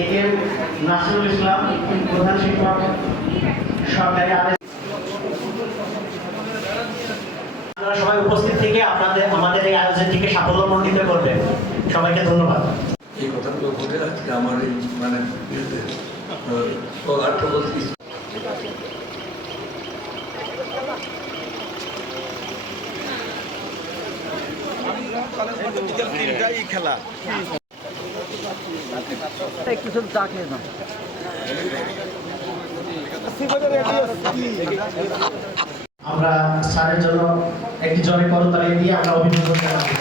একে নাসিরুল ইসলাম প্রধান শিক্ষক সরকারি আদেশ। আপনারা সবাই উপস্থিত থেকে আমাদের এই আয়োজনটিকে সাফল্যমণ্ডিত করবেন। সবাইকে ধন্যবাদ। এই কথাগুলো বলে আজকে আমার এই মানে খেলা আমরা স্যারের জন্য একটি জয় করতালি দিয়ে আমরা অভিনন্দন জানাবো।